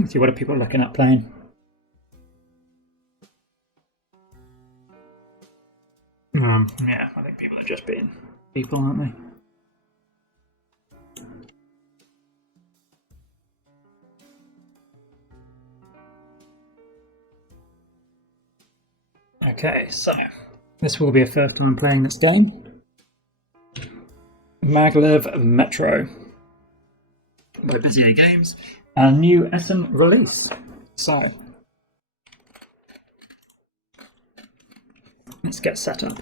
Let's see what are people looking at playing. Yeah, I think people are just being people, aren't they? Okay, so this will be a first time playing this game. Maglev Metro by Bezier Games, a new Essen release. So let's get set up.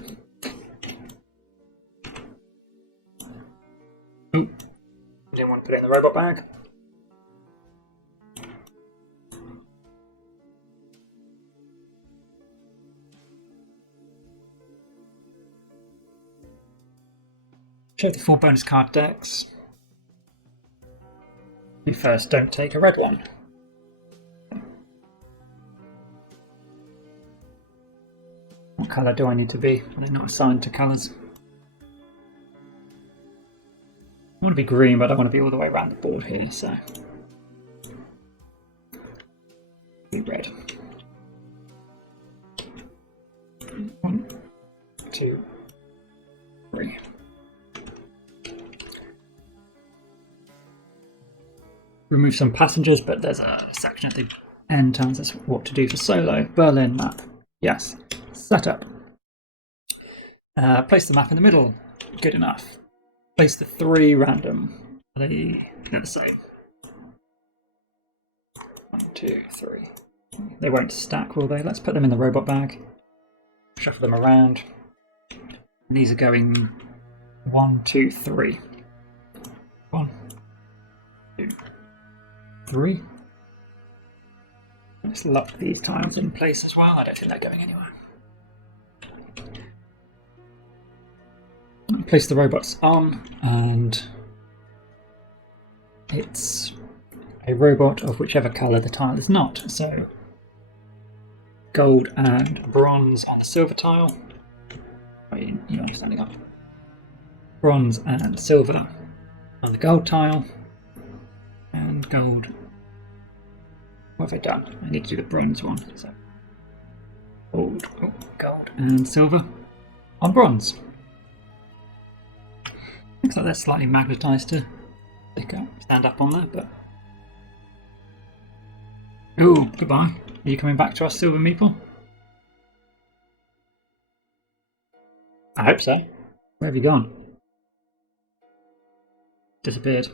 Didn't want to put it in the robot bag. Show the 4 bonus card decks. You first don't take a red one. What colour do I need to be? I'm not assigned to colours. I want to be green, but I don't want to be all the way around the board here, so be red. 1, 2, 3. Remove some passengers, but there's a section at the end tells us what to do for solo. Berlin map. Yes. Setup. Place the map in the middle. Good enough. Place the 3 random. They're the same. 1, 2, 3. They won't stack, will they? Let's put them in the robot bag. Shuffle them around. And these are going 1, 2, 3. 1, 2, 3. Let's lock these tiles in place as well. I don't think they're going anywhere. Place the robots on, and it's a robot of whichever colour the tile is not. So gold and bronze on the silver tile. You're not standing up. Bronze and silver on the gold tile. And gold. What have I done? I need to do the bronze one. So gold and silver on bronze. Looks like they're slightly magnetised to stand up on there, but oh, goodbye. Are you coming back to us, silver meeple? I hope so. Where have you gone? Disappeared.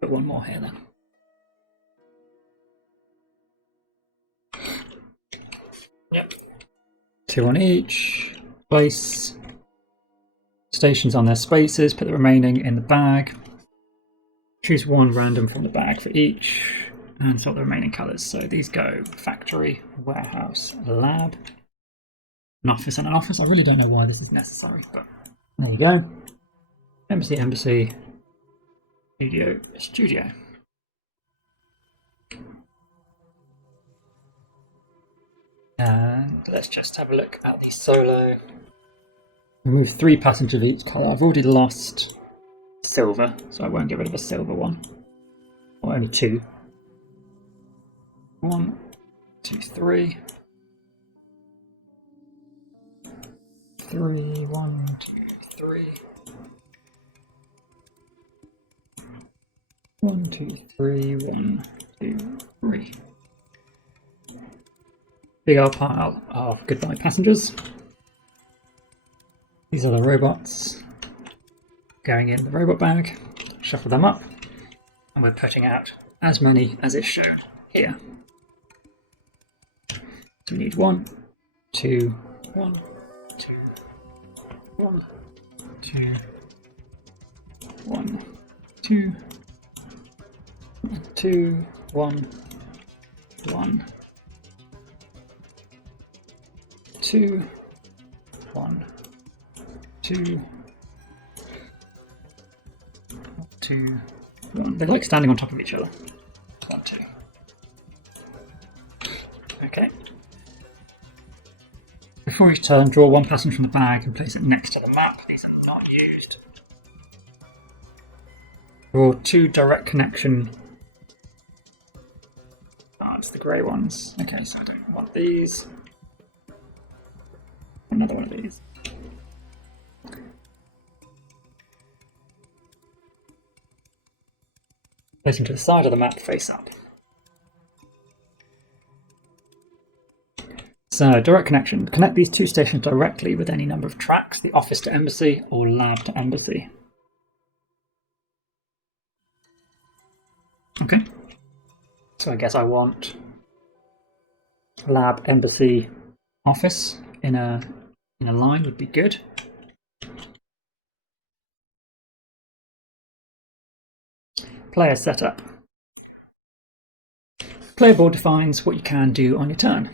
Put one more here then. Yep. 2 on each. Place stations on their spaces. Put the remaining in the bag. Choose 1 random from the bag for each. And sort the remaining colours. So these go factory, warehouse, lab, an office and an office. I really don't know why this is necessary, but there you go. Embassy, embassy. Studio, studio. And let's just have a look at the solo. Remove 3 passengers of each colour. I've already lost silver, so I won't get rid of a silver one. Or only 2. 1, 2, 3. 3, 1, 2, 3. 1, 2, 3, 1, 2, 3. Big old pile of goodbye passengers. These are the robots going in the robot bag. Shuffle them up, and we're putting out as many as is shown here. So we need 1, 2, 1, 2, 1, 2, 1, 2. 2, 1, 1, 2, 1, 2, 2, 1. They're like standing on top of each other. 1, 2. Okay. Before each turn, draw 1 passenger from the bag and place it next to the map. These are not used. Or 2 direct connection. Ah, it's the grey ones. Okay, so I don't want these. Another one of these. Placing to the side of the map, face up. So, direct connection. Connect these 2 stations directly with any number of tracks, the office to embassy or lab to embassy. Okay. So I guess I want lab, embassy, office in a line would be good. Player setup. Player board defines what you can do on your turn.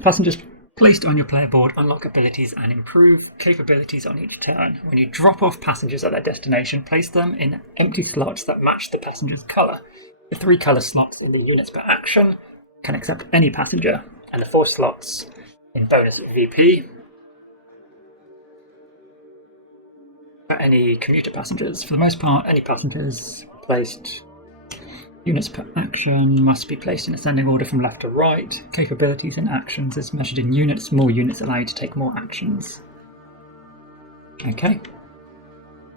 Passengers placed on your player board unlock abilities and improve capabilities on each turn. When you drop off passengers at their destination, place them in empty slots that match the passenger's colour. The 3 colour slots in the units per action can accept any passenger, and the 4 slots in bonus VP for any commuter passengers. For the most part, any passengers placed units per action must be placed in ascending order from left to right. Capabilities and actions is measured in units. More units allow you to take more actions. Okay.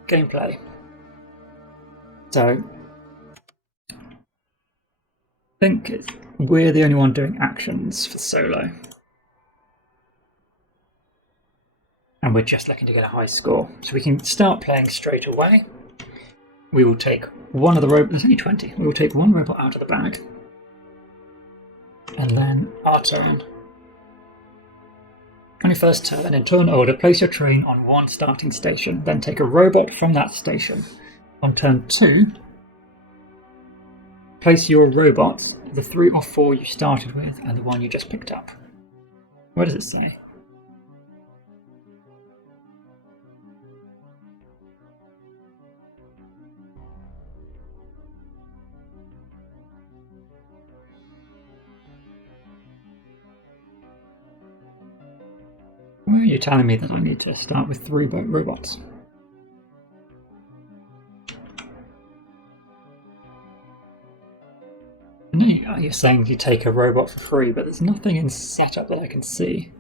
Gameplay. So, I think we're the only one doing actions for solo. And we're just looking to get a high score. So we can start playing straight away. We will take one of the robots, there's only 20, we will take one robot out of the bag. And then our turn. On your first turn, in turn order, place your train on 1 starting station, then take a robot from that station. On turn 2, place your robots, the 3 or 4 you started with and the one you just picked up. What does it say? Why are you telling me that I need to start with 3 robots? No, you're saying you take a robot for free, but there's nothing in setup that I can see.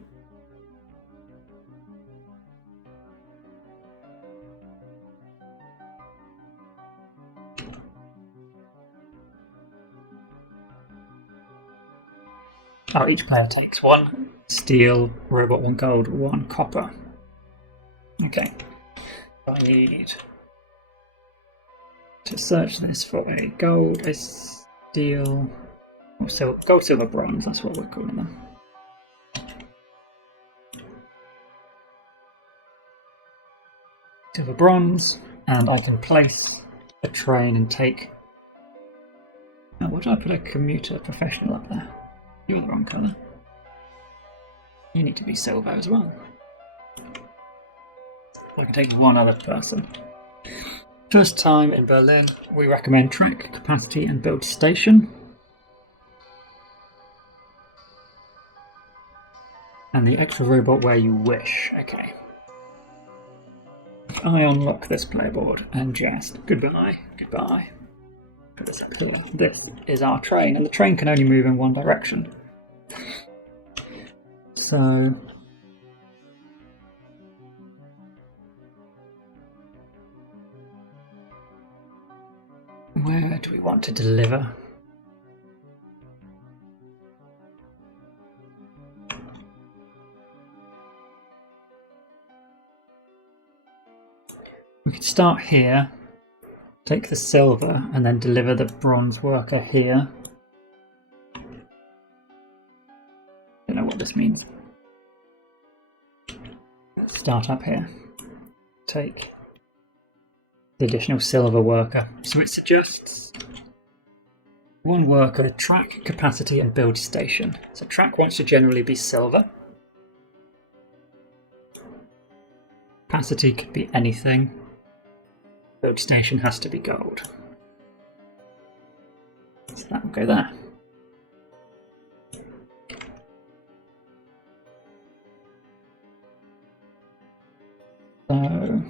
Oh, each player takes 1 steel, robot 1 gold, 1 copper. Okay. I need to search this for a gold, a steel, or gold, silver, bronze, that's what we're calling them. Silver, bronze, and I can place a train and take... Oh, what did I put a commuter professional up there? You're the wrong colour. You need to be silver as well. I can take 1 other person. First time in Berlin, we recommend track, capacity and build station. And the extra robot where you wish. Okay. I unlock this playboard and just goodbye. Put this up here. This is our train, and the train can only move in 1 direction. So where do we want to deliver? We could start here, take the silver, and then deliver the bronze worker here. Don't know what this means. Let's start up here. Take the additional silver worker. So it suggests 1 worker, track, capacity, and build station. So track wants to generally be silver. Capacity could be anything. Build station has to be gold. So that will go there. So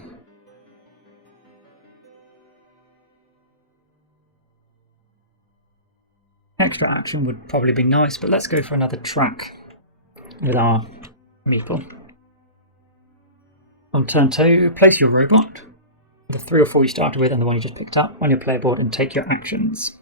extra action would probably be nice, but let's go for another track with our meeple. On turn 2, place your robot, the 3 or 4 you started with and the one you just picked up, on your player board and take your actions.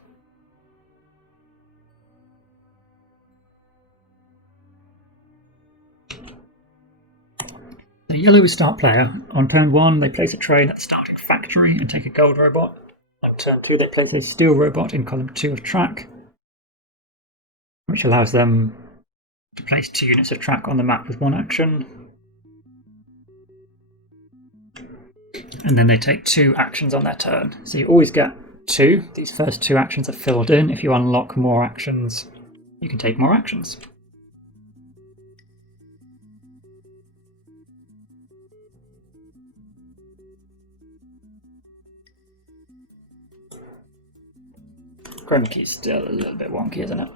The yellow is start player. On turn 1, they place a train at the starting factory and take a gold robot. On turn 2, they place a steel robot in column 2 of track, which allows them to place 2 units of track on the map with 1 action. And then they take 2 actions on their turn. So you always get 2. These first 2 actions are filled in. If you unlock more actions, you can take more actions. Chroma key's still a little bit wonky, isn't it?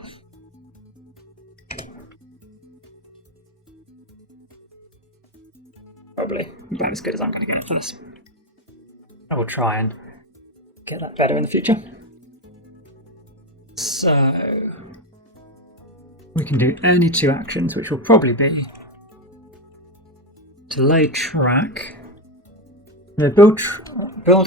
Probably about as good as I'm going to get for this. I will try and get that better in the future. So we can do any 2 actions, which will probably be to lay track. Build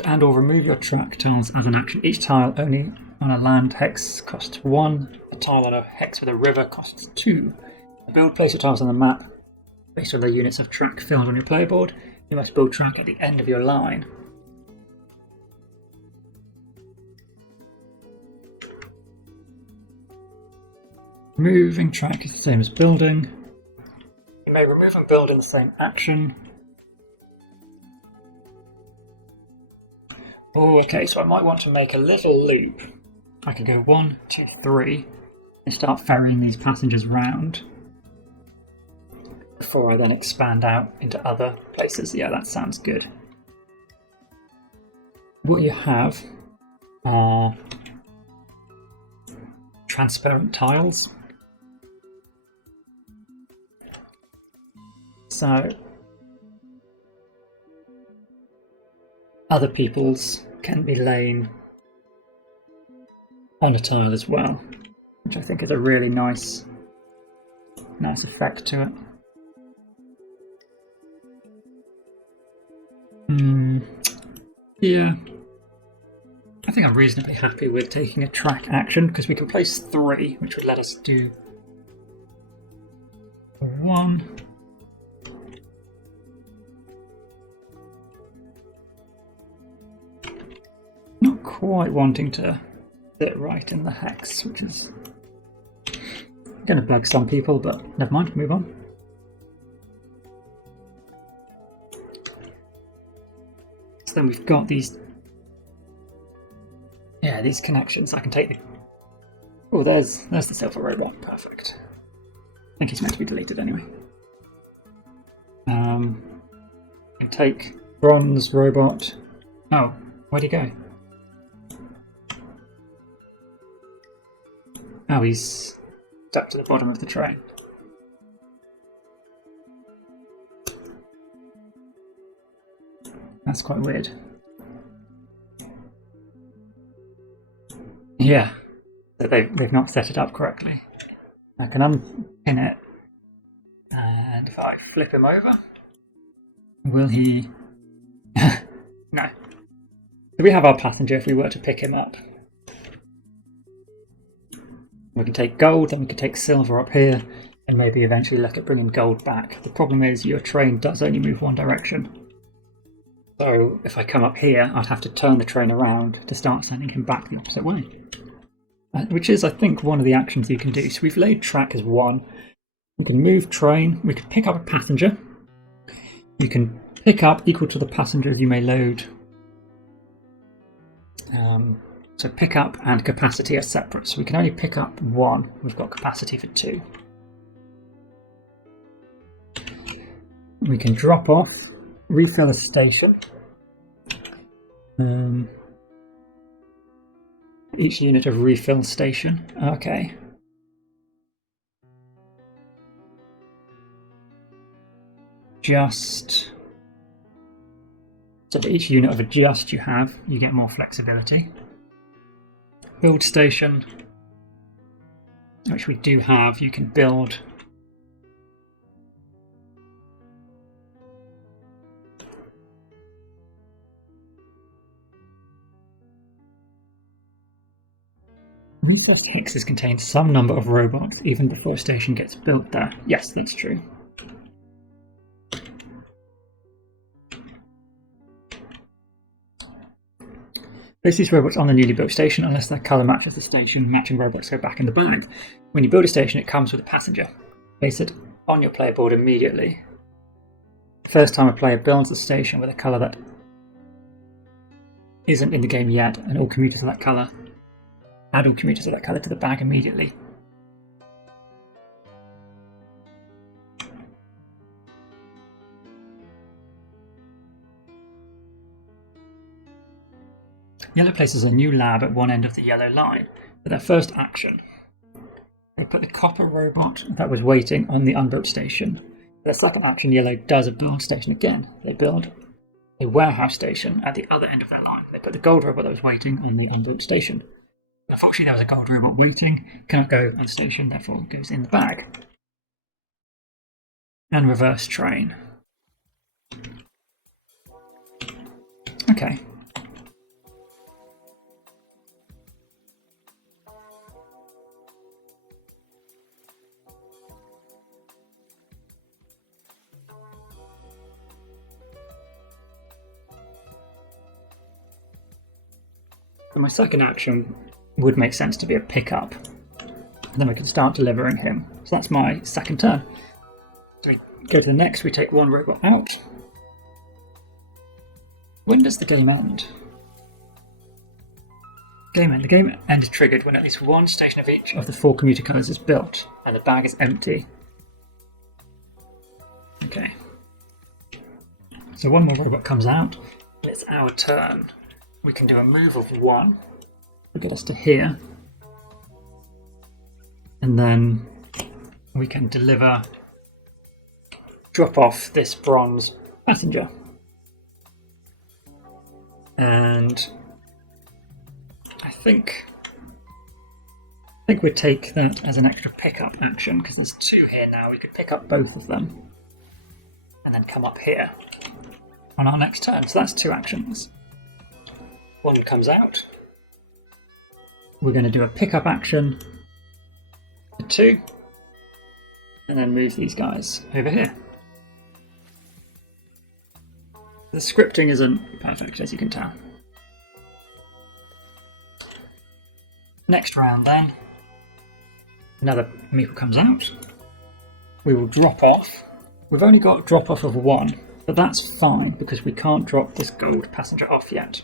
and or remove your track tiles as an action. Each tile only on a land hex costs 1. A tile on a hex with a river costs 2. Build, place your tiles on the map based on the units of track filled on your player board. You must build track at the end of your line. Moving track is the same as building. You may remove and build in the same action. Oh, okay, so I might want to make a little loop. I could go 1, 2, 3 and start ferrying these passengers round before I then expand out into other places. Yeah, that sounds good. What you have are transparent tiles. So other people's can be laying on a tile as well, which I think is a really nice effect to it. Yeah, I think I'm reasonably happy with taking a track action because we can place 3, which would let us do 1. Not quite wanting to sit right in the hex, which is going to bug some people, but never mind, move on. So then we've got these connections. I can take the... Oh, there's the silver robot. Perfect. I think he's meant to be deleted anyway. I can take bronze robot. Oh, where'd he go? Oh, he's stuck to the bottom of the train. That's quite weird. Yeah, so they've not set it up correctly. I can unpin it, and if I flip him over, will he... No. So we have our passenger if we were to pick him up. We can take gold, then we can take silver up here, and maybe eventually look at bringing gold back. The problem is your train does only move 1 direction. So if I come up here, I'd have to turn the train around to start sending him back the opposite way. Which is, I think, one of the actions you can do. So we've laid track as 1. We can move train. We can pick up a passenger. You can pick up equal to the passenger you may load. So pick up and capacity are separate. So we can only pick up 1. We've got capacity for 2. We can drop off, refill a station. Each unit of refill station. Okay. Just. So for each unit of a just you get more flexibility. Build station. which we do have, you can build recessed hexes contain some number of robots even before a station gets built there. Yes, that's true. Place these robots on the newly built station unless their colour matches the station. Matching robots go back in the bag. When you build a station, it comes with a passenger. Place it on your player board immediately. The first time a player builds a station with a colour that isn't in the game yet, and all commuters of that colour, add all commuters of that colour to the bag immediately. Yellow places a new lab at one end of the yellow line. For their first action, they put the copper robot that was waiting on the unbuilt station. For their second action, yellow does a build station again. They build a warehouse station at the other end of their line. They put the gold robot that was waiting on the unbuilt station. Unfortunately, there was a gold robot waiting, cannot go on the station, therefore it goes in the bag. And reverse train. Okay. And my second action would make sense to be a pickup. And then we can start delivering him. So that's my second turn. We go to the next, we take one robot out. When does the game end? Game end. The game end is triggered when at least one station of each of the 4 commuter colours is built and the bag is empty. Okay. So one more robot comes out, and it's our turn. We can do a move of 1 to get us to here. And then we can drop off this bronze passenger. And I think we'd take that as an extra pickup action, because there's 2 here now. We could pick up both of them and then come up here on our next turn. So that's 2 actions. 1 comes out. We're going to do a pickup action for 2 and then move these guys over here. The scripting isn't perfect, as you can tell. Next round then, another meeple comes out. We will drop off. We've only got a drop off of 1, but that's fine because we can't drop this gold passenger off yet.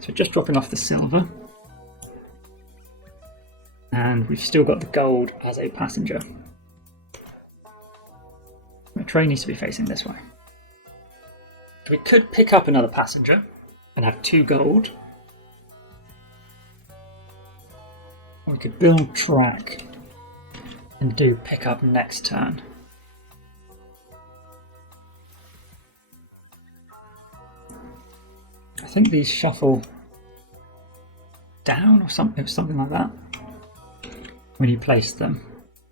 So just dropping off the silver. And we've still got the gold as a passenger. The train needs to be facing this way. So we could pick up another passenger and have 2 gold. We could build track and do pick up next turn. I think these shuffle down or something like that when you place them.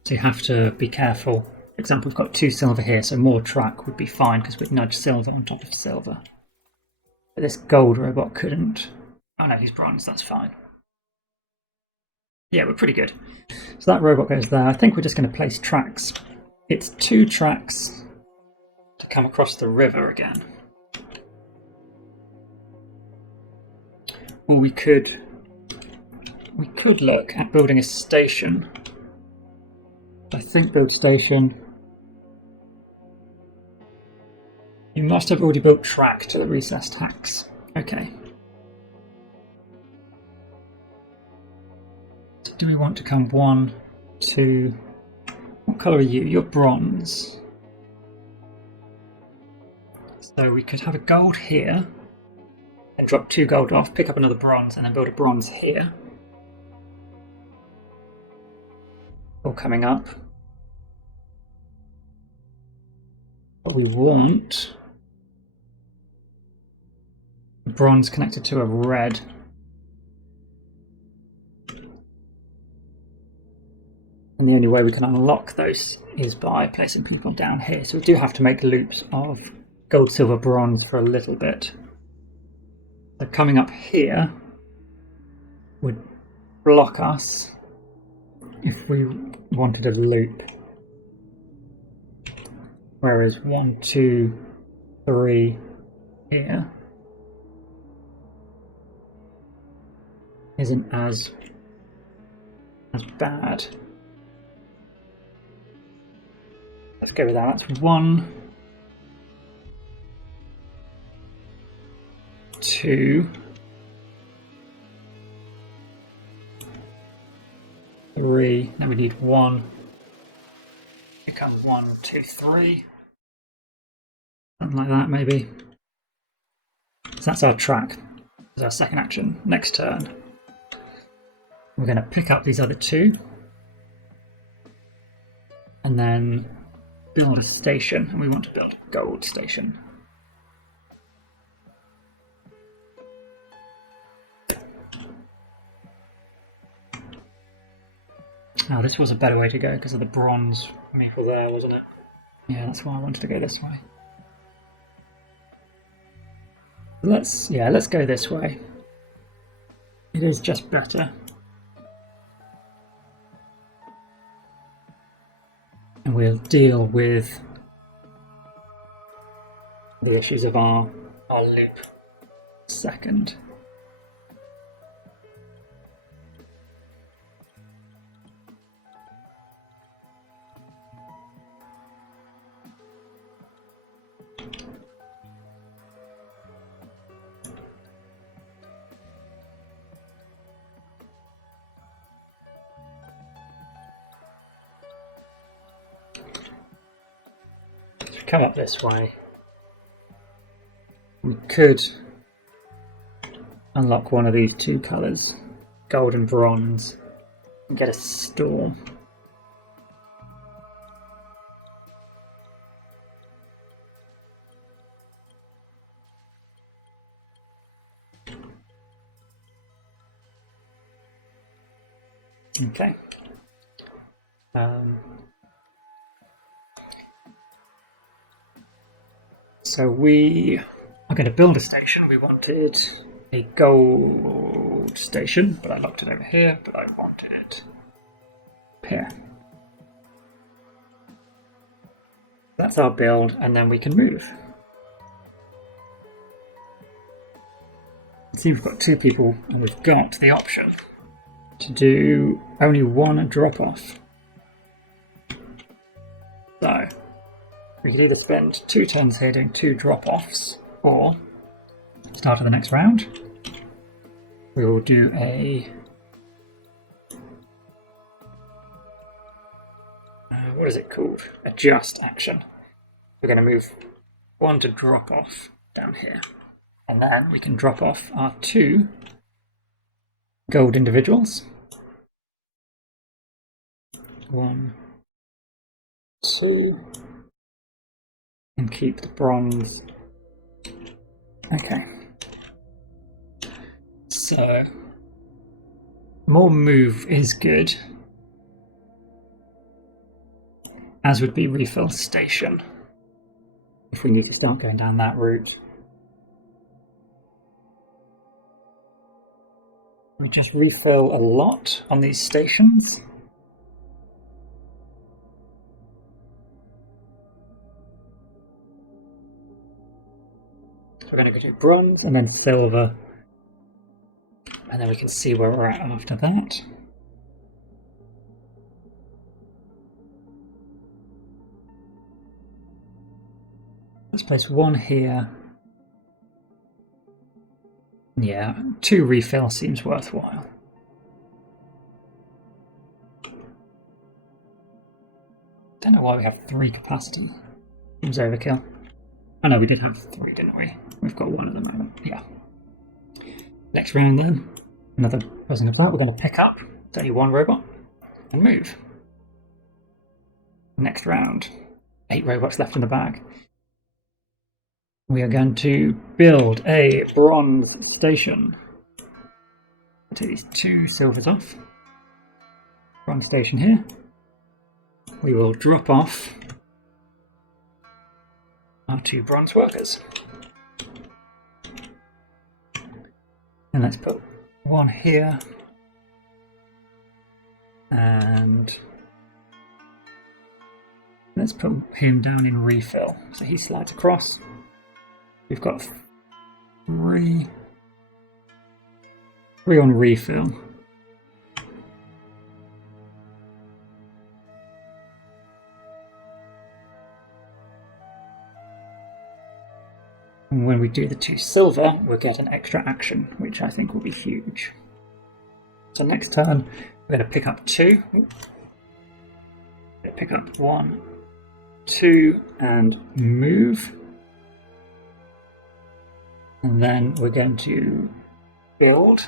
So you have to be careful. For example, we've got 2 silver here, so more track would be fine because we'd nudge silver on top of silver. But this gold robot couldn't. Oh no, he's bronze, that's fine. Yeah, we're pretty good. So that robot goes there. I think we're just going to place tracks. It's 2 tracks to come across the river again. Or we could look at building a station. I think build station. You must have already built track to the recessed hex. Okay. So do we want to come 1, 2? What colour are you? You're bronze. So we could have a gold here. And drop 2 gold off, pick up another bronze, and then build a bronze here. All coming up. But we want a bronze connected to a red. And the only way we can unlock those is by placing people down here. So we do have to make loops of gold, silver, bronze for a little bit. So coming up here would block us if we wanted a loop. Whereas 1, 2, 3 here isn't as bad. Let's go with that. That's 1, 2, 3. Then we need 1. Become 1, 2, 3. Something like that, maybe. So that's our track. That's our second action. Next turn, we're going to pick up these other 2 and then build a station. And we want to build a gold station. Now, this was a better way to go because of the bronze maple there, wasn't it? Yeah, that's why I wanted to go this way. Let's go this way. It is just better. And we'll deal with the issues of our loop second. Come up this way. We could unlock one of these 2 colours, gold and bronze, and get a storm. Okay. So we are going to build a station. We wanted a gold station, but I locked it over here, but I wanted it here. That's our build, and then we can move. See, we've got 2 people, and we've got the option to do only 1 drop-off. So we could either spend 2 turns here doing 2 drop-offs, or start of the next round, we will do a what is it called? A just action. We're going to move 1 to drop off down here, and then we can drop off our 2 gold individuals. 1, 2. And keep the bronze. Okay. So, more move is good, as would be refill station, if we need to start going down that route. We just refill a lot on these stations. We're going to go to bronze and then silver, and then we can see where we're at after that. Let's place 1 here. Yeah, 2 refill seems worthwhile. Don't know why we have 3 capacity. Seems overkill. Oh no, we did have 3, didn't we? We've got 1 at the moment, yeah. Next round then, another version of that. We're going to pick up, it's only 1 robot, and move. Next round, 8 robots left in the bag. We are going to build a bronze station. Take these 2 silvers off. Bronze station here. we will drop off our 2 bronze workers. And let's put 1 here. And let's put him down in refill. So he slides across. We've got 3 on refill. And when we do the 2 silver, we'll get an extra action, which I think will be huge. So next turn, we're going to pick up 2. Pick up 1, 2, and move. And then we're going to build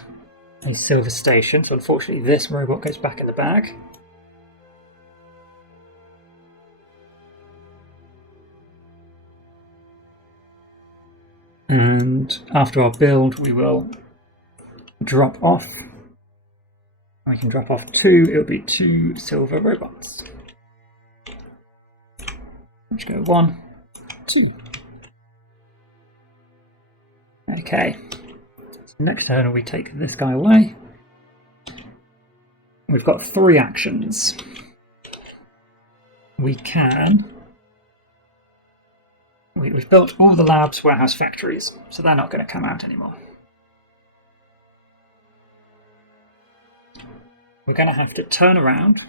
a silver station. So unfortunately, this robot goes back in the bag. And after our build, we will drop off. We can drop off 2, it'll be 2 silver robots. Which go 1, 2. Okay. So next turn we take this guy away. We've got 3 actions. We can... We've built all the labs, warehouse, factories, so they're not going to come out anymore. We're going to have to turn around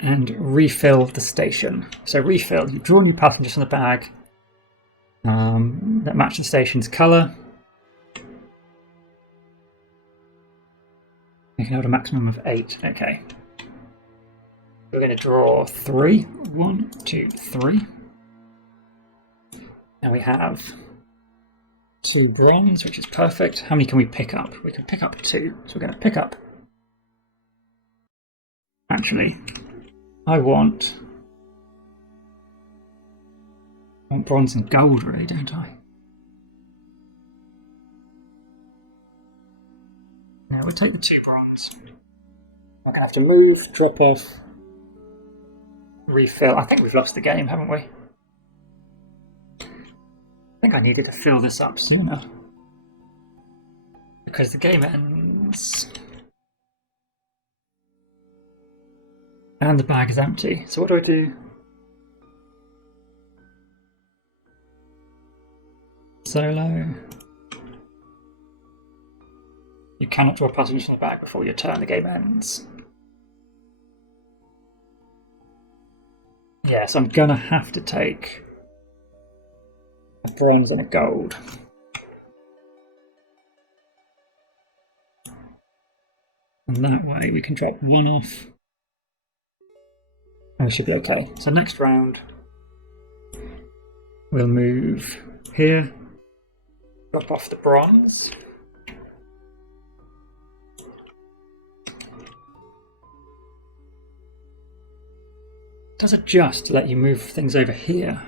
and refill the station. So refill, you draw new passengers from the bag that match the station's colour. You can hold a maximum of 8. Okay. We're going to draw 3. 1, 2, 3. And we have 2 bronze, which is perfect. How many can we pick up? We can pick up 2. So we're going to pick up... Actually, I want bronze and gold, really, don't I? No, we'll take the 2 bronze. I'm going to have to move, drop off, refill. I think we've lost the game, haven't we? I think I needed to fill this up sooner. Because the game ends. And the bag is empty. So what do I do? Solo. You cannot draw passengers from the bag before your turn. The game ends. Yeah, so I'm gonna have to take a bronze and a gold. And that way we can drop 1 off. And we should be okay. So next round, we'll move here, drop off the bronze. Does it just let you move things over here?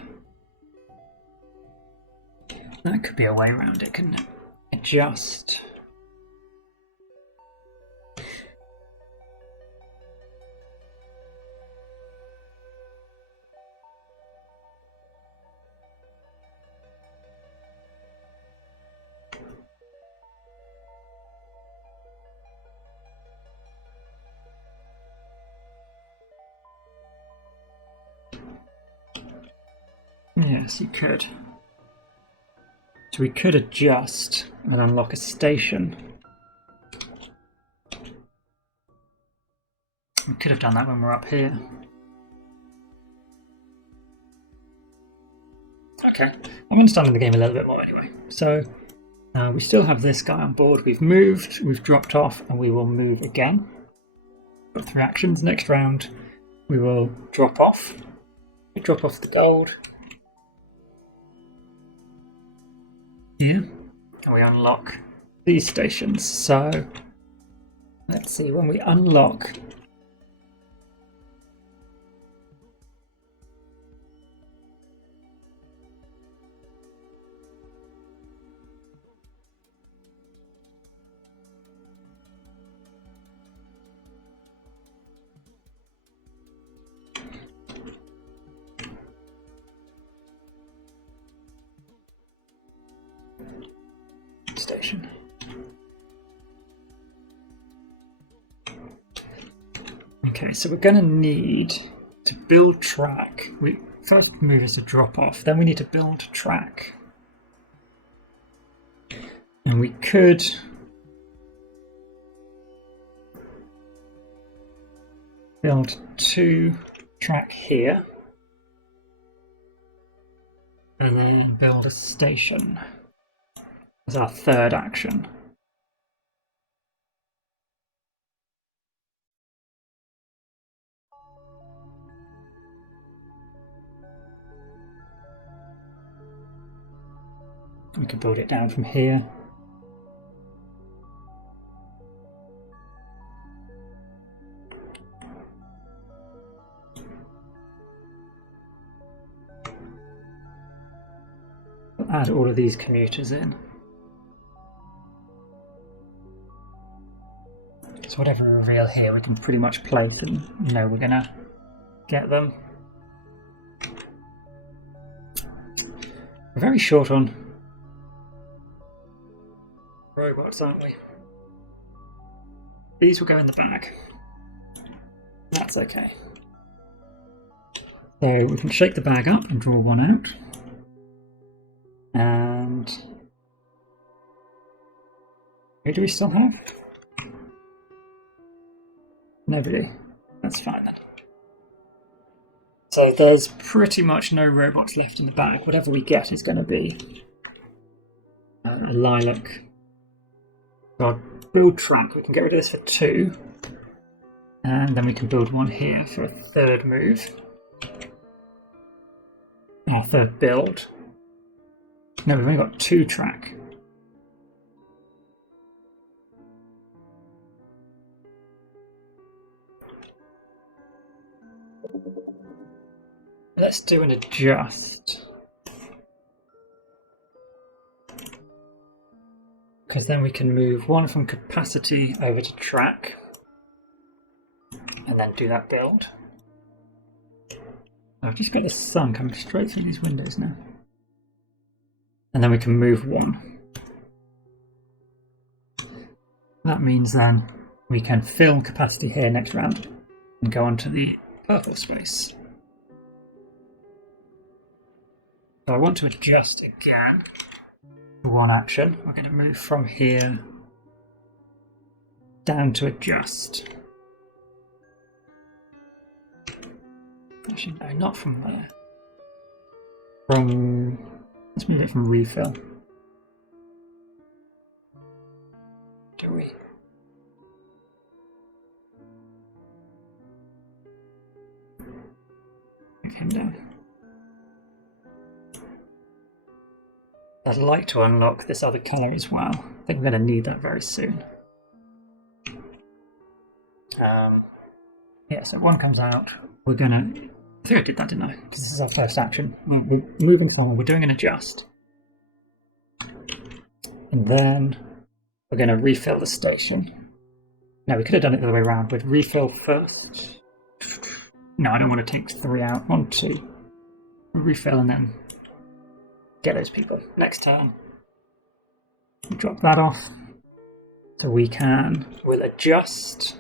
That could be a way around it, couldn't it? Adjust. Yes, you could. So we could adjust and unlock a station. We could have done that when we're up here. Okay, I'm understanding the game a little bit more anyway. So we still have this guy on board. We've moved, we've dropped off, and we will move again. Got 3 actions. Next round, we will drop off. We drop off the gold. Here, and we unlock these stations. So let's see, when we unlock Okay, so we're going to need to build track. We first move is to drop off, then we need to build track. And we could build 2 track here, and then build a station as our third action. We can build it down from here. Add all of these commuters in. So whatever we reveal here, we can pretty much place and know we're gonna get them. We're very short on robots, aren't we? These will go in the bag. That's okay. So we can shake the bag up and draw one out. And who do we still have? Nobody. That's fine then. So there's pretty much no robots left in the bag. Whatever we get is going to be a lilac. So I'll build track. We can get rid of this for 2. And then we can build one here for a third move. Our third build. No, we've only got 2 track. Let's do an adjust. Because then we can move one from capacity over to track. And then do that build. I've just got the sun coming straight through these windows now. And then we can move 1. That means then we can fill capacity here next round and go on to the purple space. So I want to adjust again for 1 action. We're going to move from here down to adjust. Actually, no, not from there. Let's move it from refill. Do we? It came down. I'd like to unlock this other colour as well. I think we're going to need that very soon. Yeah, so 1 comes out. We're going to... I think I did that, didn't I? Because this is our first action. We're moving forward. We're doing an adjust. And then we're going to refill the station. No, we could have done it the other way around. We'd refill first. No, I don't want to take 3 out. 1, 2. We'll refill and then get those people. Next turn. We'll drop that off. So we'll adjust.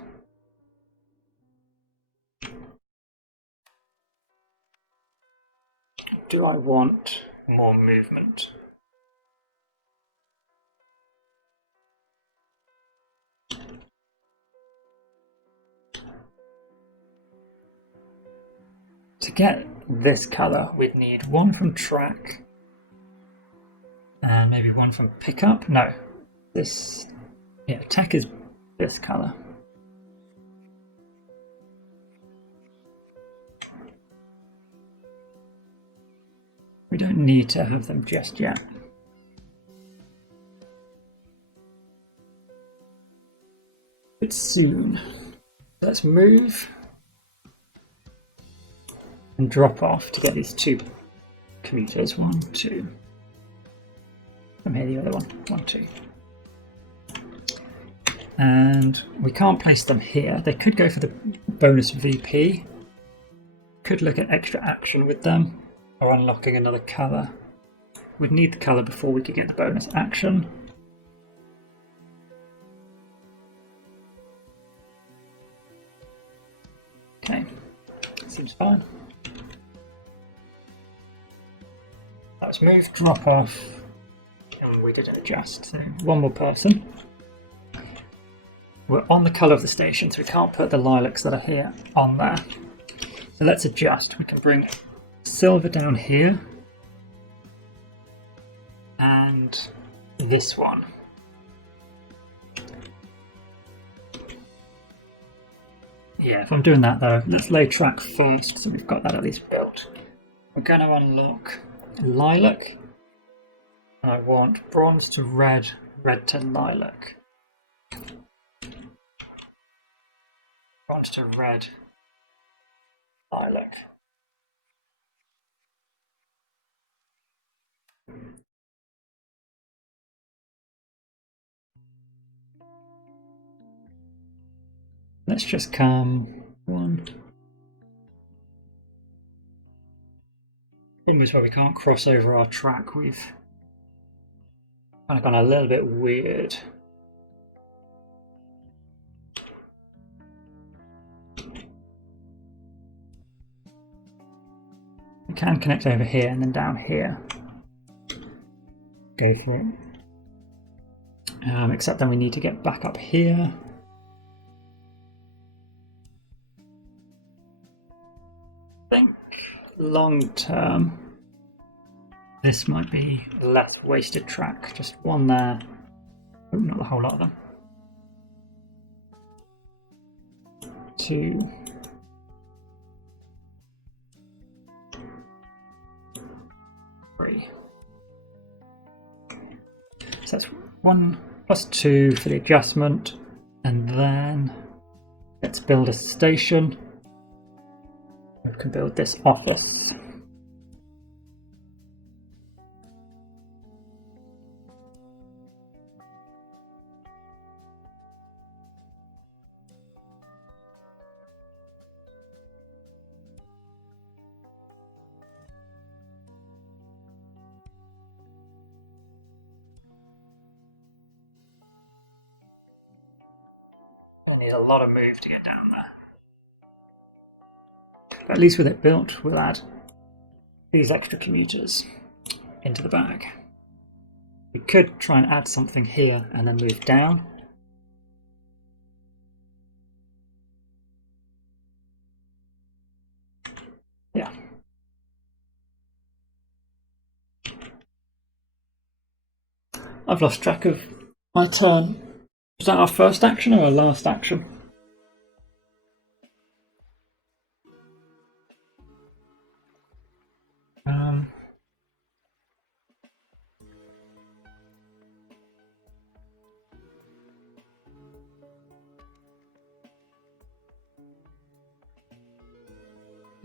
Do I want more movement? To get this colour, we'd need 1 from track and maybe 1 from pickup. No, this, yeah, tech is this colour. We don't need to have them just yet. But soon. Let's move and drop off to get these 2 commuters. 1, 2. From here, the other one. 1, 2. And we can't place them here. They could go for the bonus VP. Could look at extra action with them. Or unlocking another colour. We'd need the colour before we could get the bonus action. seems fine. Let's move, drop off, and we didn't adjust. So one more person. We're on the colour of the station, so we can't put the lilacs that are here on there. So let's adjust. We can bring silver down here, and this one. Yeah, if I'm doing that though, let's lay track first, so we've got that at least built. We're going to unlock lilac, and I want bronze to red, red to lilac. Bronze to red, lilac. Let's just come one. Problem is where we can't cross over our track, we've kind of gone a little bit weird. We can connect over here and then down here. Go for it. Except then we need to get back up here. I think long term this might be a less wasted track. Just one there. Oh, not a whole lot of them. 2. 3. So that's 1 plus 2 for the adjustment, and then let's build a station. We can build this office. I need a lot of move to get down there. At least with it built, we'll add these extra commuters into the bag. We could try and add something here and then move down. Yeah. I've lost track of my turn. Was that our first action or our last action?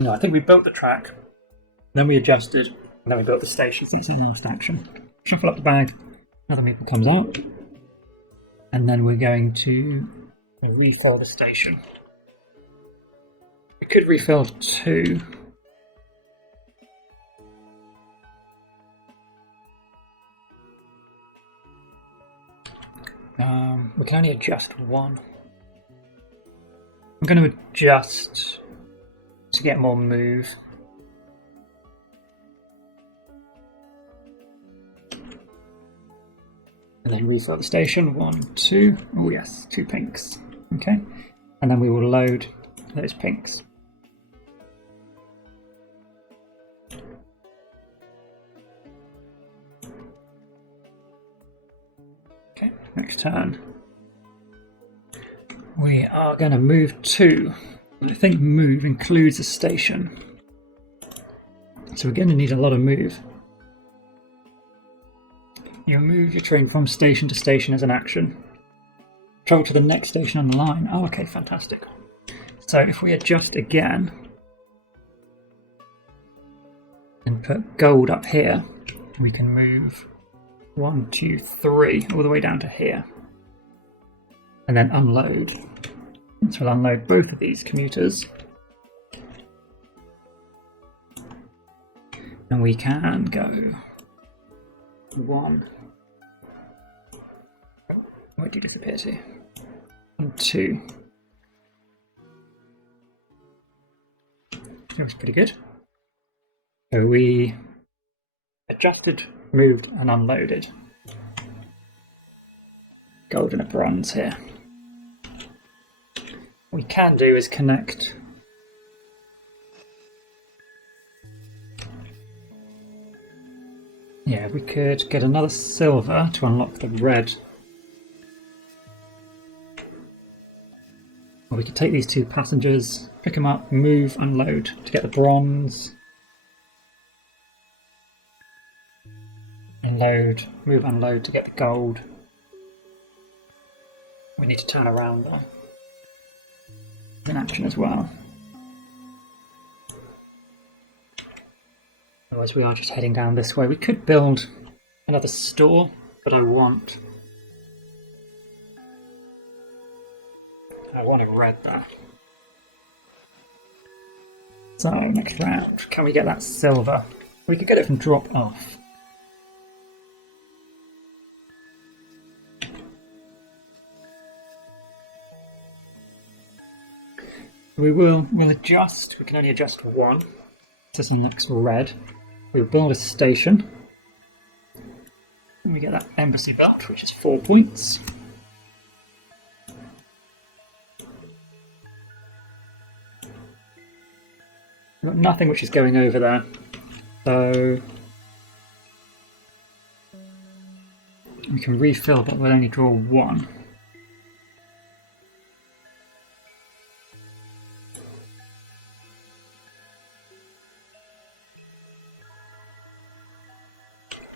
No, I think we built the track, then we adjusted, and then we built the station. So it's the last action. Shuffle up the bag, another meeple comes out, and then we're going to refill the station. We could refill 2. We can only adjust 1. I'm going to adjust to get more move. And then refill the station. 1, 2. Oh yes, 2 pinks. Okay. And then we will load those pinks. Okay, next turn. We are going to move 2. I think move includes a station. So we're going to need a lot of move. You move your train from station to station as an action. Travel to the next station on the line. Oh, okay, fantastic. So if we adjust again and put gold up here, we can move 1, 2, 3 all the way down to here. And then unload. So we'll unload both of these commuters. And we can go 1. Where did you disappear to? And 2. It was pretty good. So we adjusted, moved, and unloaded. Gold and a bronze here. What we can do is connect we could get another silver to unlock the red. Or we could take these two passengers, pick them up, move, unload to get the bronze. Unload, move, unload to get the gold. We need to turn around though. In action as well. Otherwise we are just heading down this way. We could build another store, but I want a red there. So next round, can we get that silver? We could get it from drop off. We'll adjust. We can only adjust one. This is the next red. We'll build a station. And we get that embassy belt, which is 4 points. We've got nothing which is going over there. So we can refill, but we'll only draw one.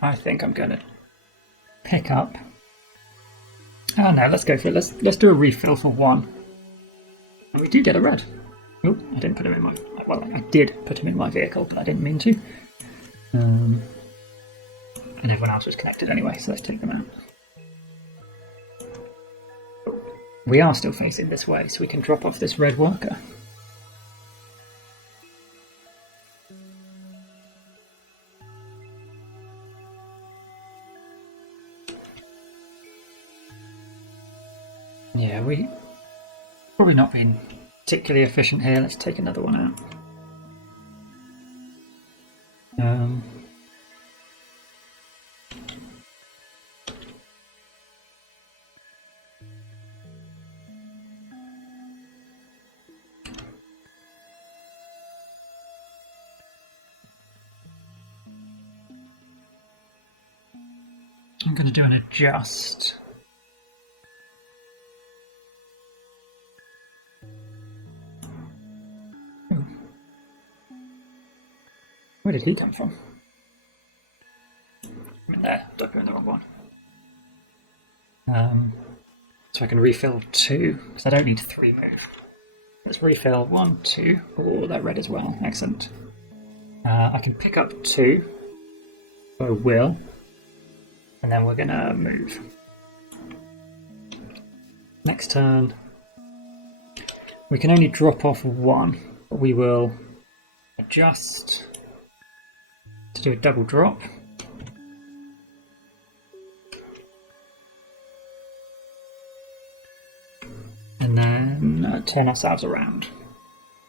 I think I'm going to pick up. Oh no, let's go for it. Let's do a refill for one. And we do get a red. Oh, I didn't put him in my. Well, I did put him in my vehicle, but I didn't mean to. And everyone else was connected anyway, so let's take them out. We are still facing this way, so we can drop off this red worker. Yeah, we probably not been particularly efficient here. Let's take another one out. I'm going to do an adjust. Where did he come from? I'm in there, don't go in the wrong one. So I can refill 2, because I don't need 3 move. Let's refill 1, 2. Oh, that red as well, excellent. I can pick up 2, so I will. And then we're gonna move. Next turn, we can only drop off 1, but we will adjust to do a double drop. And then turn ourselves around.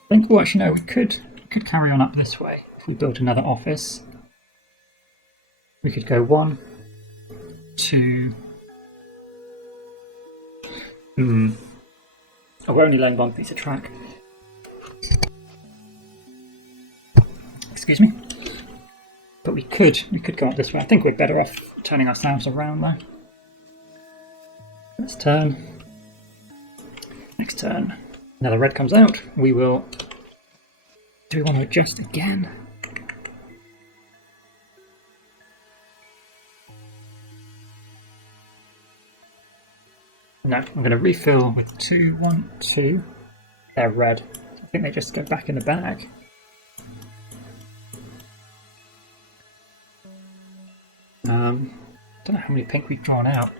I think, well, actually no, we could carry on up this way. If we built another office, we could go 1, 2. Oh, we're only laying 1 piece of track. Excuse me. But we could go up this way. I think we're better off turning ourselves around though. Let's turn. Next turn, another red comes out. We will. Do we want to adjust again? No, I'm going to refill with 2, 1, 2. They're red. I think they just go back in the bag. Don't know how many pink we've drawn out.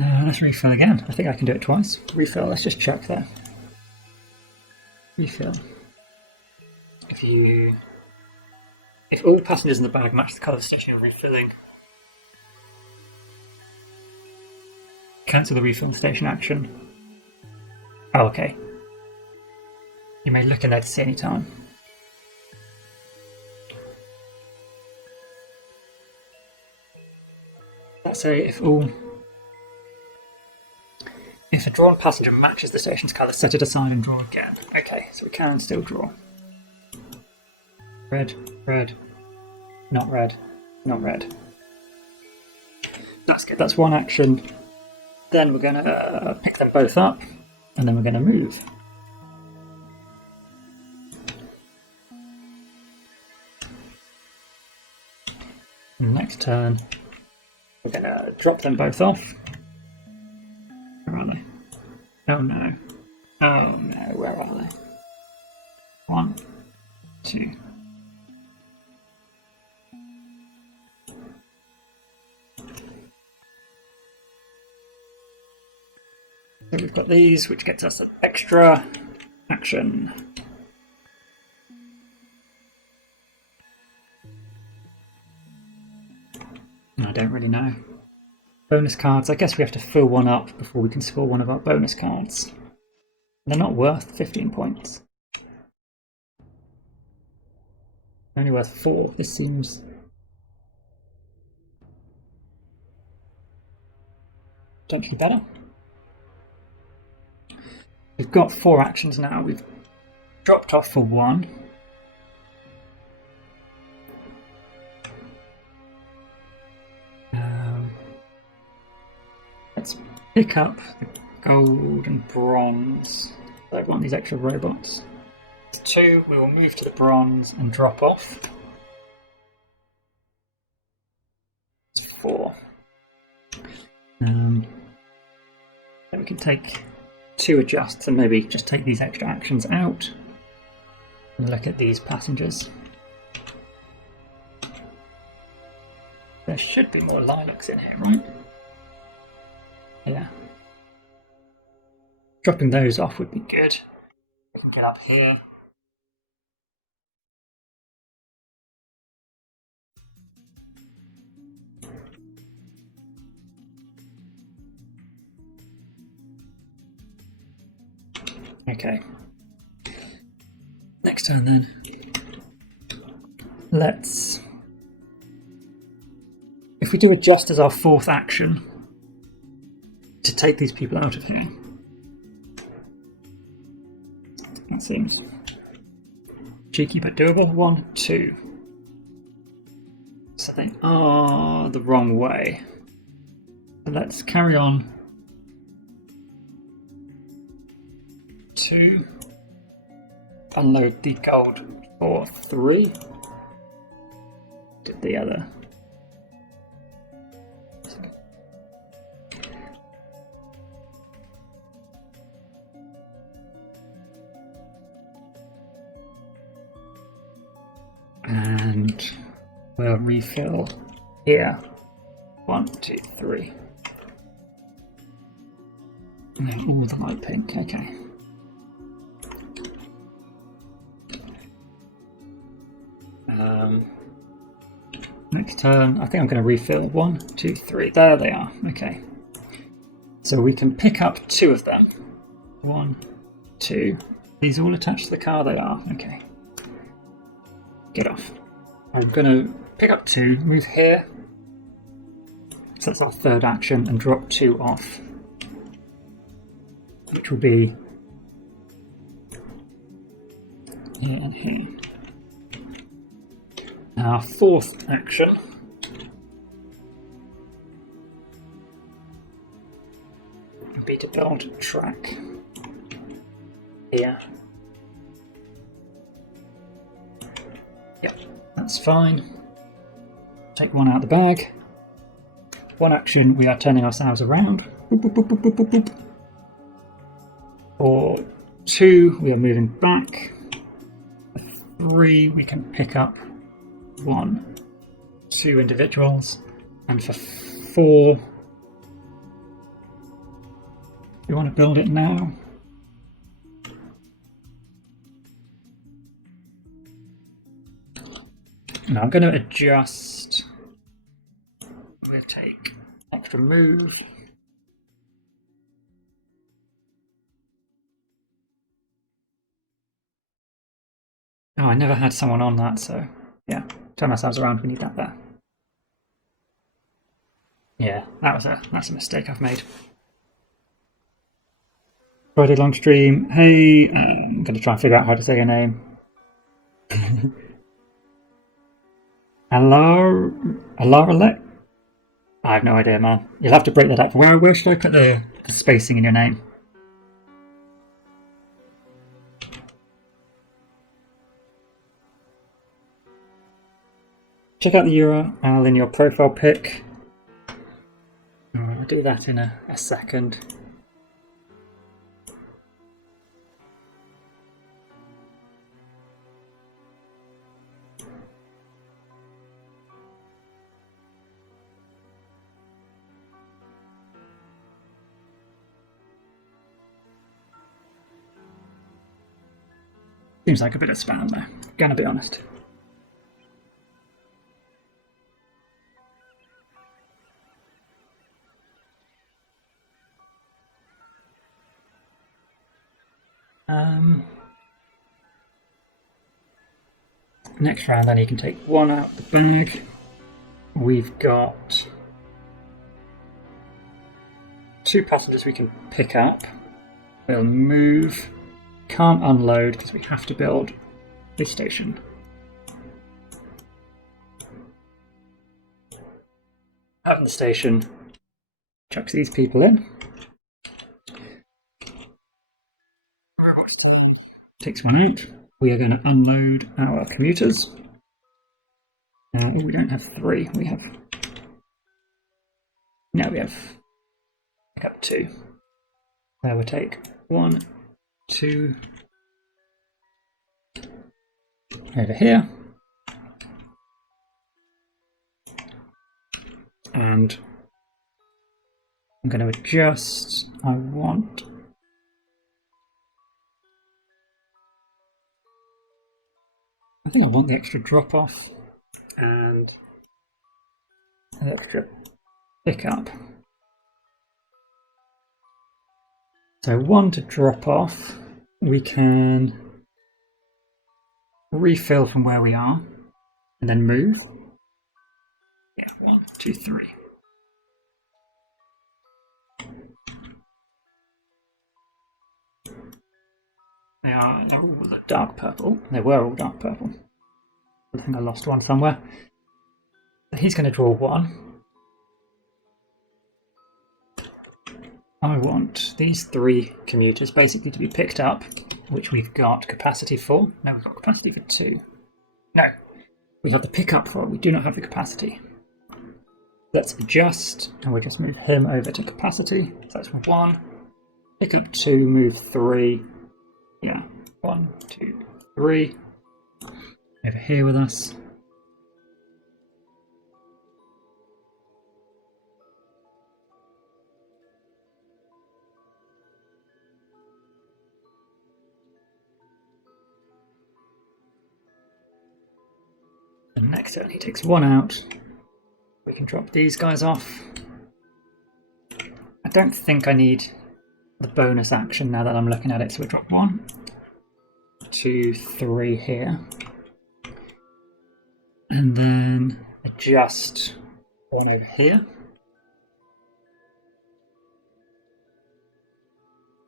Let's refill again. I think I can do it twice. Refill, let's just check there. Refill. If all the passengers in the bag match the colour of the station you're refilling, cancel the refill station action. Oh, okay. You may look in there to see any time. say if a drawn passenger matches the station's colour, set it aside and draw again. Okay, so we can still draw. Red, red, not red, not red. That's good, that's one action. Then we're going to pick them both up, and then we're going to move. Next turn, we're going to drop them both off. Where are they? Oh no. Oh no, where are they? 1, 2. So we've got these, which gets us an extra action. I don't really know. Bonus cards, I guess we have to fill one up before we can score one of our bonus cards. They're not worth 15 points. Only worth 4. This seems... potentially better. We've got 4 actions now. We've dropped off for 1. Let's pick up the gold and bronze. I want these extra robots. 2, we will move to the bronze and drop off. 4. Then we can take 2 adjusts and maybe just take these extra actions out and look at these passengers. There should be more lilacs in here, right? Yeah. Dropping those off would be good. We can get up here. Okay. Next turn then. Let's... if we do adjust as our 4th action to take these people out of here. That seems cheeky but doable. 1, 2. So they are the wrong way. So let's carry on. 2. Unload the gold for 3. Did the other. And we'll refill here. 1, 2, 3. And then all the light pink, okay. Next turn, I think I'm going to refill 1, 2, 3. There they are, okay. So we can pick up 2 of them. 1, 2. These all attached to the car? They are, okay. Get off. I'm going to pick up 2, move here. So that's our 3rd action, and drop 2 off. Which will be here and here. Our 4th action would be to build a track here. Yep, that's fine. Take 1 out of the bag. 1 action, we are turning ourselves around. Boop, boop, boop, boop, boop, boop, boop. For 2, we are moving back. For 3, we can pick up 1, 2 individuals, and for 4, you want to build it now? Now I'm going to adjust. We'll take extra move. Oh, I never had someone on that, so yeah. Turn ourselves around, we need that there. Yeah, that's a mistake I've made. Friday long stream. Hey, I'm going to try and figure out how to say your name. Alaralek? I have no idea, man. You'll have to break that up. Where should I put the spacing in your name? Check out the URL in your profile pic. I'll do that in a second. Seems like a bit of spam there, gonna be honest. Next round, then you can take one out the bag. We've got 2 passengers we can pick up. We'll move. Can't unload because we have to build this station. Out in the station, chucks these people in. Takes one out. We are going to unload our commuters. We don't have 3. We have. No, we have. Pick up 2. There we'll take 1, 2. Over here. And I'm going to adjust. I think I want the extra drop off and an extra pickup. So 1 to drop off, we can refill from where we are and then move. Yeah, 1, 2, 3. They're all dark purple. They were all dark purple. I think I lost one somewhere. He's going to draw 1. I want these 3 commuters basically to be picked up, which we've got capacity for. No, we've got capacity for 2. No, we have the pickup for. We do not have the capacity. Let's adjust, and we'll just move him over to capacity. So that's 1. Pick up 2, move 3. Yeah, 1, 2, 3. Over here with us. The next turn he takes 1 out. We can drop these guys off. I don't think I need the bonus action now that I'm looking at it, so we'll drop 1, 2, 3 here. And then adjust 1 over here.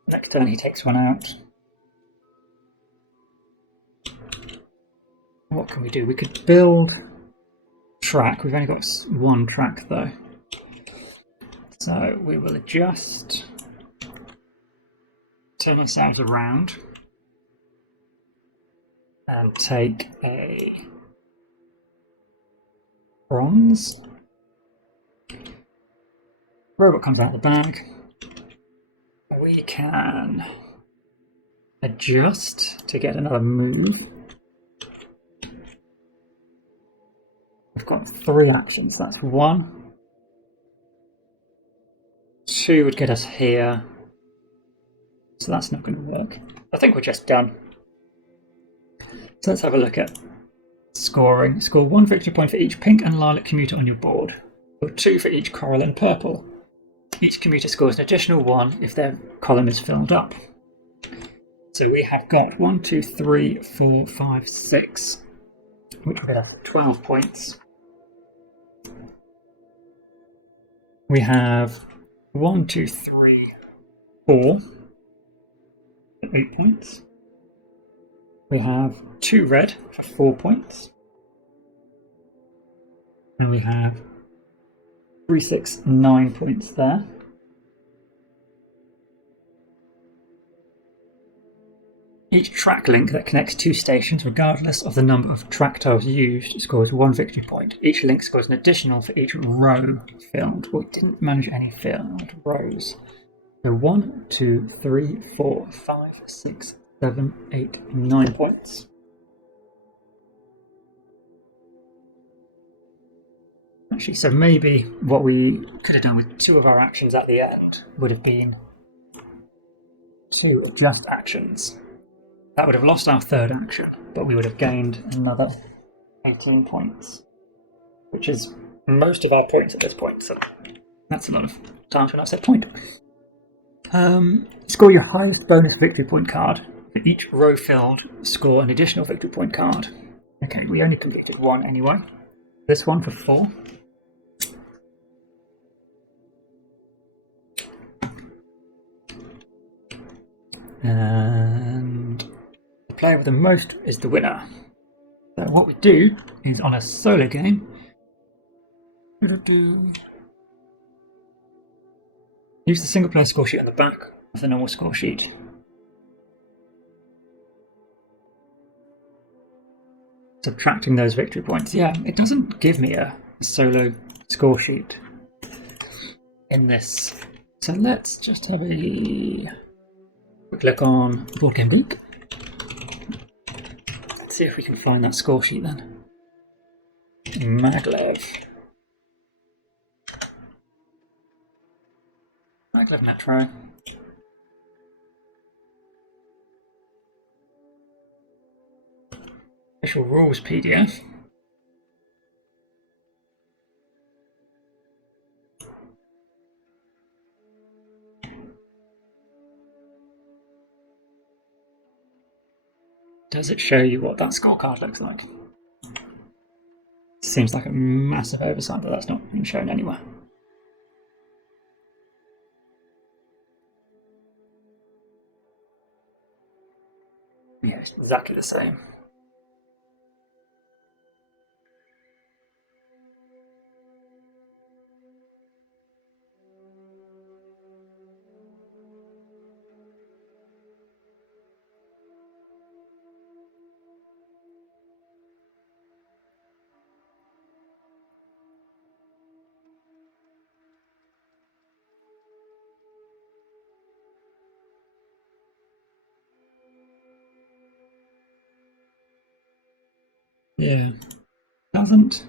Next turn he takes 1 out. What can we do? We could build track. We've only got 1 track though. So we will adjust, turn ourselves around and take a bronze. Robot comes out of the bag. We can adjust to get another move. We've got 3 actions. That's 1. 2 would get us here. So that's not going to work. I think we're just done. So let's have a look at scoring. Score 1 victory point for each pink and lilac commuter on your board, or 2 for each coral and purple. Each commuter scores an additional 1 if their column is filled up. So we have got 1, 2, 3, 4, 5, 6, which will get us 12 points. We have 1, 2, 3, 4 for 8 points. We have 2 red for 4 points. And we have 3, 6, 9 points there. Each track link that connects 2 stations, regardless of the number of track tiles used, scores 1 victory point. Each link scores an additional for each row filled. We didn't manage any filled rows. So 1, 2, 3, 4, 5, 6, 7, 8, 9 points. Actually, so maybe what we could have done with 2 of our actions at the end would have been 2 adjust actions. That would have lost our 3rd action, but we would have gained another 18 points, which is most of our points at this point, so that's a lot of time to an upset point. Score your highest bonus victory point card. For each row filled, score an additional victory point card. Okay, we only completed 1 anyway. This one for 4. And the player with the most is the winner. So what we do is on a solo game, use the single player score sheet on the back of the normal score sheet. Subtracting those victory points. Yeah, it doesn't give me a solo score sheet in this. So let's just have a quick look on Board Game Geek. Let's see if we can find that score sheet then. Maglev Metro. Official rules PDF. Does it show you what that scorecard looks like? Seems like a massive oversight that that's not being shown anywhere. Yeah, it's exactly the same. Yeah, doesn't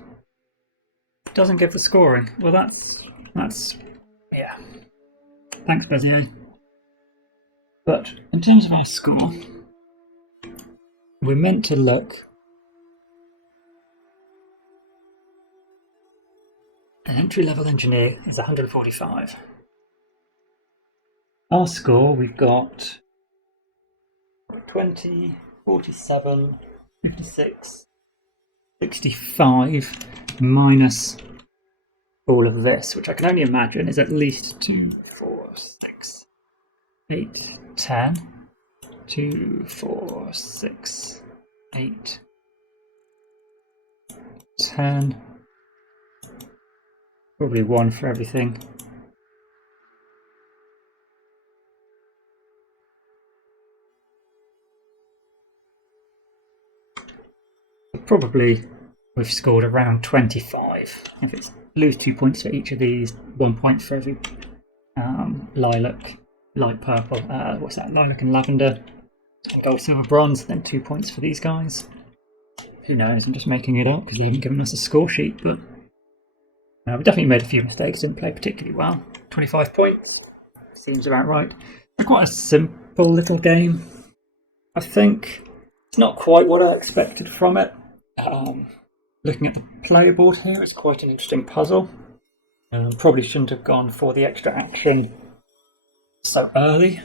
give the scoring. Well, that's yeah. Thanks, Bezier. But in terms of our score, we're meant to look. An entry-level engineer is 145. Our score, we've got 20, 47, 56, 65, minus all of this, which I can only imagine is at least 2, 4, 6, 8, 10. 2, 4, 6, 8, 10. Probably 1 for everything. Probably we've scored around 25. If it's lose 2 points for each of these, 1 point for every lilac, light purple, what's that, lilac and lavender, gold, silver, bronze, then 2 points for these guys. Who knows, I'm just making it up because they haven't given us a score sheet, but we definitely made a few mistakes, didn't play particularly well. 25 points, seems about right. It's quite a simple little game. I think it's not quite what I expected from it. Looking at the player board here, it's quite an interesting puzzle. Probably shouldn't have gone for the extra action so early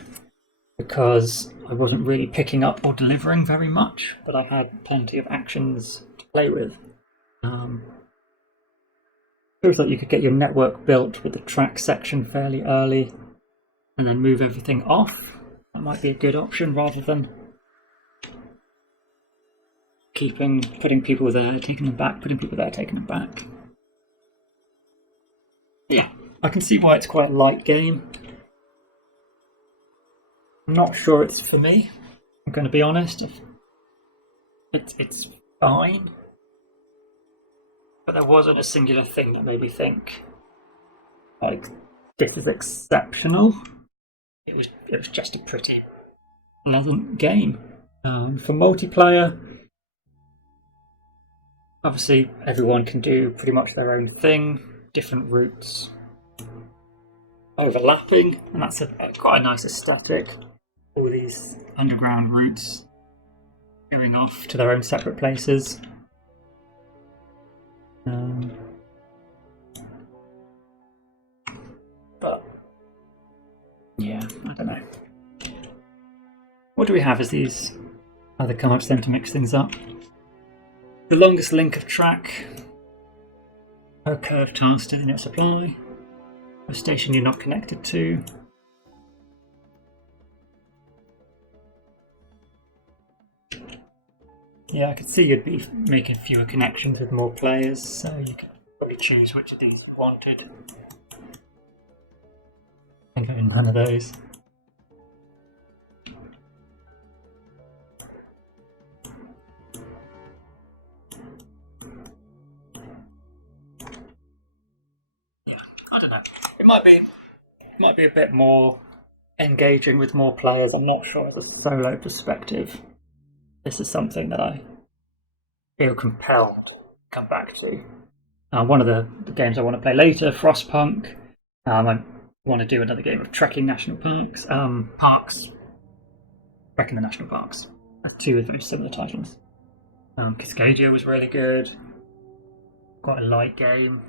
because I wasn't really picking up or delivering very much, but I had plenty of actions to play with. Feels like you could get your network built with the track section fairly early and then move everything off. That might be a good option rather than putting people there, taking them back, putting people there, taking them back. Yeah, I can see why it's quite a light game. I'm not sure it's for me, I'm going to be honest. It's fine. But there wasn't a singular thing that made me think, like, this is exceptional. It was just a pretty pleasant game. For multiplayer, obviously everyone can do pretty much their own thing, different routes overlapping, and that's quite a nice aesthetic. All these underground routes going off to their own separate places. But yeah, I don't know. What do we have as these other cards then to mix things up? The longest link of track, a curved tile still in its supply, a station you're not connected to. Yeah, I could see you'd be making fewer connections with more players, so you could probably choose which of these you wanted. I think I'm none of those. I don't know. It might be a bit more engaging with more players. I'm not sure as a solo perspective. This is something that I feel compelled to come back to. One of the games I want to play later, Frostpunk. I want to do another game of Trekking National Parks. Trekking the National Parks. Two with very similar titles. Cascadia was really good. Quite a light game.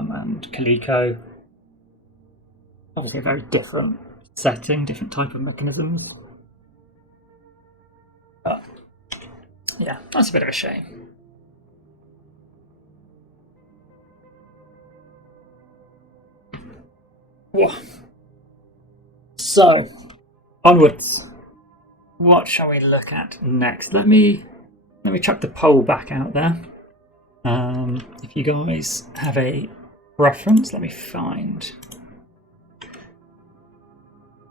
And Coleco. Obviously a very different setting, different type of mechanisms. But yeah, that's a bit of a shame. Whoa. So, onwards. What shall we look at next? Let me chuck the poll back out there. If you guys have a reference, let me find